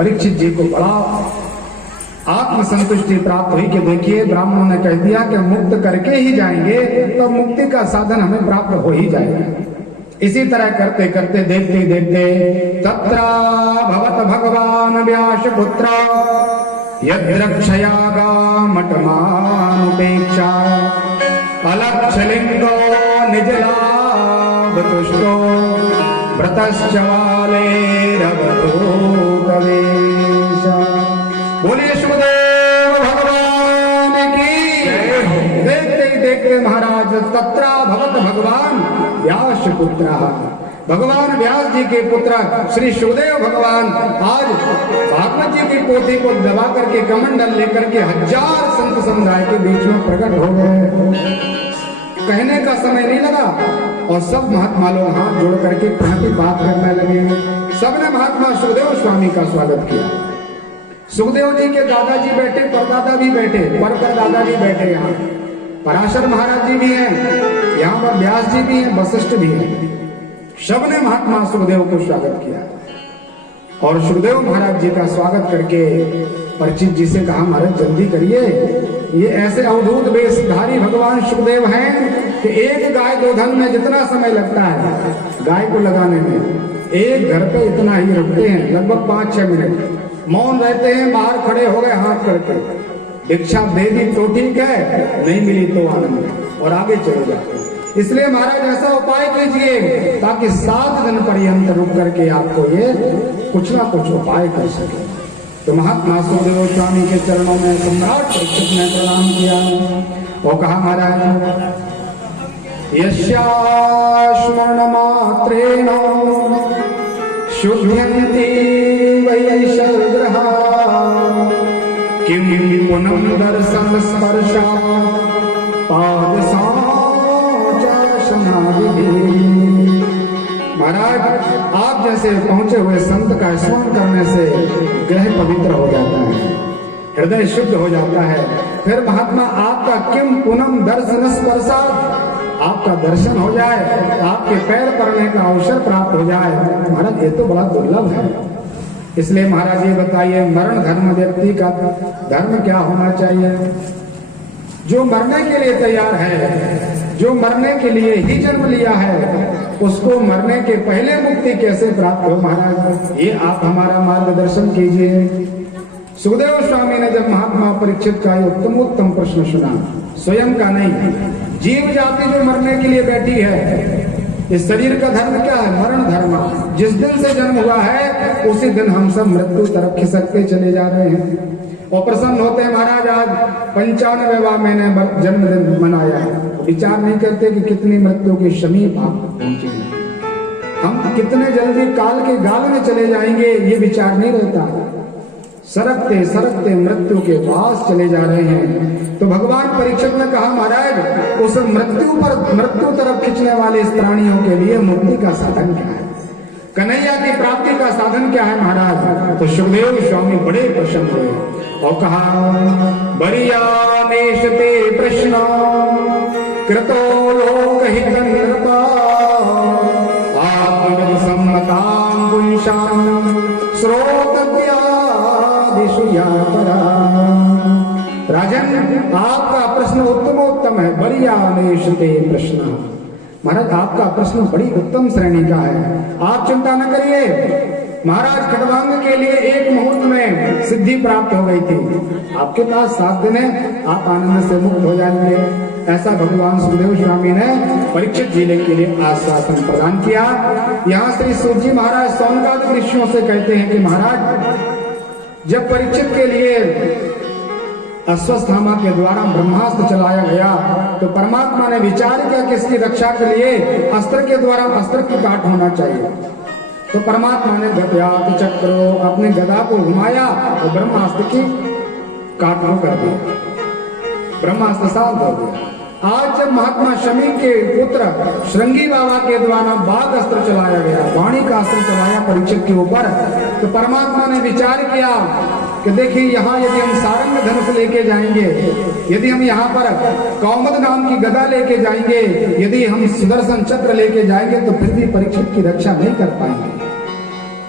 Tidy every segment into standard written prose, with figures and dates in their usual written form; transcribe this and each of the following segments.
परीक्षित जी को बड़ा आत्मसंतुष्टि प्राप्त हुई कि देखिए ब्राह्मणों ने कह दिया कि मुक्त करके ही जाएंगे, तो मुक्ति का साधन हमें प्राप्त हो ही जाएगा। इसी तरह करते करते देखते देखते तत्रा भवत भगवान व्यास पुत्र यद्रक्षयागामटमानुपेक्षा अलक्षलिंगो निजलाभ तुष्टो व्रतश्चवालेरवधूतवेश। बोलिए सुखदेव भगवान की। देखते ही देखते महाराज तत्रा भवत भगवान व्यास पुत्र, भगवान व्यास जी के पुत्र श्री सुखदेव भगवान आज भागवत जी की पोथी को दबा करके कमंडल लेकर के 1000 संत समुदाय के बीच में प्रकट हो गए। कहने का समय नहीं लगा और सब महात्मा लोग हाथ जोड़ करके की बात करने लगे। सबने महात्मा सुखदेव स्वामी का स्वागत किया। सुखदेव जी के दादाजी बैठे, परदादा भी बैठे, परदादा भी बैठे, यहाँ पराशर महाराज जी भी हैं, यहाँ पर व्यास जी भी हैं, वशिष्ठ भी हैं। सबने महात्मा सुखदेव को स्वागत किया और सुखदेव महाराज जी का स्वागत करके परीक्षित जी से कहा महाराज जल्दी करिए, ये ऐसे अवधूत वेशधारी भगवान सुखदेव हैं कि एक गाय गोधन में जितना समय लगता है गाय को लगाने में, एक घर पे इतना ही रुकते हैं, लगभग 5-6 मिनट मौन रहते हैं, बाहर खड़े हो गए हाथ करके, भिक्षा दे दी तो ठीक है, नहीं मिली तो आनंद, और आगे चले जाते हैं। इसलिए महाराज ऐसा उपाय कीजिए ताकि 7 दिन पर्यंत रुक करके आपको ये कुछ ना कुछ उपाय कर सके। तो महात्मा सुखदेव स्वामी के चरणों में सम्राट परीक्षित ने प्रणाम किया और कहा महाराज यस्यास्मरण मात्रेण शुद्ध्यन्ति वैशर्ग्रहा किं पुनः दर्शन स्पर्शा महाराज आप जैसे पहुंचे हुए संत का स्मरण करने से ग्रह पवित्र हो जाता है, हृदय शुद्ध हो जाता है। फिर महात्मा आपका किम पुनम दर्शन स्पर्शा, आपका दर्शन हो जाए, आपके पैर पड़ने का अवसर प्राप्त हो जाए, महाराज ये तो बड़ा दुर्लभ है। इसलिए महाराज ये बताइए मरण धर्म व्यक्ति का धर्म क्या होना चाहिए? जो मरने के लिए तैयार है, जो मरने के लिए ही जन्म लिया है, उसको मरने के पहले मुक्ति कैसे प्राप्त हो महाराज, ये आप हमारा मार्गदर्शन कीजिए। सुखदेव स्वामी ने जब महात्मा परीक्षित का उत्तम प्रश्न सुना, स्वयं का नहीं, जीव जाति जो मरने के लिए बैठी है, इस शरीर का धर्म क्या है? मरण धर्म। जिस दिन से जन्म हुआ है उसी दिन हम सब मृत्यु तरफ खिसकते चले जा रहे हैं और प्रसन्न होते हैं। महाराज आज 95वां मैंने जन्मदिन मनाया, विचार नहीं करते कि कितनी मृत्यु के समीप आप पहुंचे हैं, हम कितने जल्दी काल के गाल में चले जाएंगे ये विचार नहीं रहता। सरकते सरकते मृत्यु के पास चले जा रहे हैं। तो भगवान परीक्षित ने कहा महाराज उस मृत्यु तरफ खींचने वाले इस प्राणियों के लिए मुक्ति का साधन क्या है, कन्हैया की प्राप्ति का साधन क्या है महाराज? तो सुखदेव स्वामी बड़े प्रसन्न हुए और कहा बरियानेशते प्रश्न कृतो लोकहितं नृपा आत्मसम्मतां पुंसां श्रोतव्यादिषु या परा। राजन आपका प्रश्न उत्तमोत्तम है, बरियानेशते प्रश्न। महाराज आपका प्रश्न बड़ी उत्तम श्रेणी का है, आप चिंता न करिए। महाराज खड़वांग के लिए एक मुहूर्त में सिद्धि प्राप्त हो गई थी, आपके पास 7 दिन है, आप आनंद से मुक्त हो जाएंगे। ऐसा भगवान सुखदेव स्वामी ने परीक्षित जी के लिए आश्वासन प्रदान किया। यहाँ श्री सूर्य महाराज सौनकादि ऋषियों से कहते हैं कि महाराज जब परीक्षित के लिए अश्वत्थामा के द्वारा ब्रह्मास्त्र चलाया गया तो परमात्मा ने विचार किया कि इसकी रक्षा के लिए अस्त्र के द्वारा अस्त्र की काट होना चाहिए। तो परमात्मा ने गद्यात चक्रो अपने गदा को घुमाया और ब्रह्मास्त्र की काट को कर दिया, ब्रह्मास्त्र शांत हो गया। आज जब महात्मा शमी के पुत्र श्रृंगी बाबा के द्वारा बाघ अस्त्र चलाया गया, वाणी का अस्त्र चलाया परीक्षित के ऊपर, तो परमात्मा ने विचार किया कि देखिए यहाँ यदि हम सारंग धनुष लेके जाएंगे, यदि हम यहाँ पर कौमद नाम की गदा लेके जाएंगे, यदि हम सुदर्शन चक्र लेके जाएंगे तो फिर भी परीक्षित की रक्षा नहीं कर पाएंगे।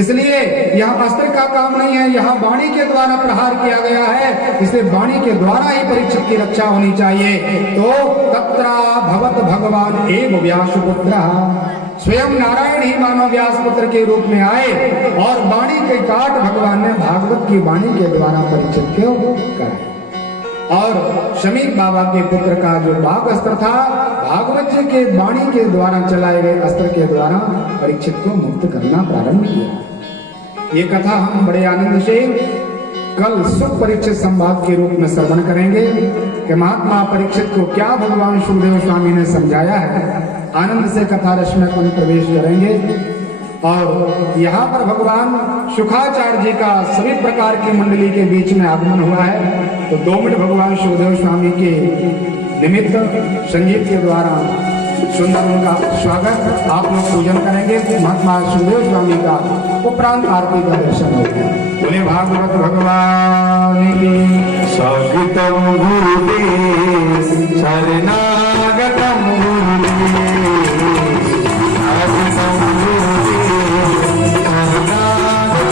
इसलिए यहाँ अस्त्र का काम नहीं है, यहाँ वाणी के द्वारा प्रहार किया गया है, इसलिए वाणी के द्वारा ही परीक्षित की रक्षा होनी चाहिए। तो तत्रा भवत भगवान एव व्यासपुत्रः, स्वयं नारायण ही मानव व्यास पुत्र के रूप में आए और वाणी के काट भगवान ने भागवत की वाणी के द्वारा परीक्षित को कराया। और शमीक बाबा के पुत्र का जो बाघ अस्त्र था, भागवत जी के वाणी के द्वारा चलाए गए अस्त्र के द्वारा परीक्षित को मुक्त करना प्रारंभ किया। ये कथा हम बड़े आनंद से कल सुख परीक्षित संवाद के रूप में श्रवण करेंगे कि महात्मा परीक्षित को क्या भगवान सुखदेव स्वामी ने समझाया है। आनंद से कथा रस में अपन प्रवेश करेंगे। और यहाँ पर भगवान शुकाचार्य जी का सभी प्रकार की मंडली के बीच में आगमन हुआ है। तो 2 मिनट भगवान सुखदेव स्वामी के निमित्त संगीत के द्वारा सुंदर उनका स्वागत आप लोग पूजन करेंगे। महात्मा सुखदेव स्वामी का उपरांत आरती का दर्शन होगा। बोले भागवत भगवान की। स्वागतम गुरुदेव शरणागतम गुरुदेव, स्वागतम गुरुदेव शरणागतम गुरुदेव।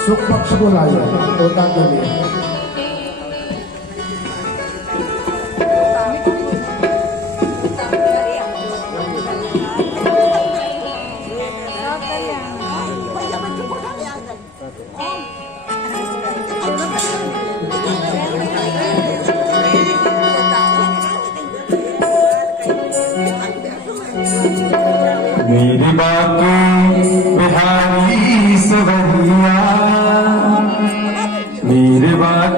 सुख पक्ष को लाइए तोता के लिए। मेरी बातों बिहारी सवरिया, मेरे बात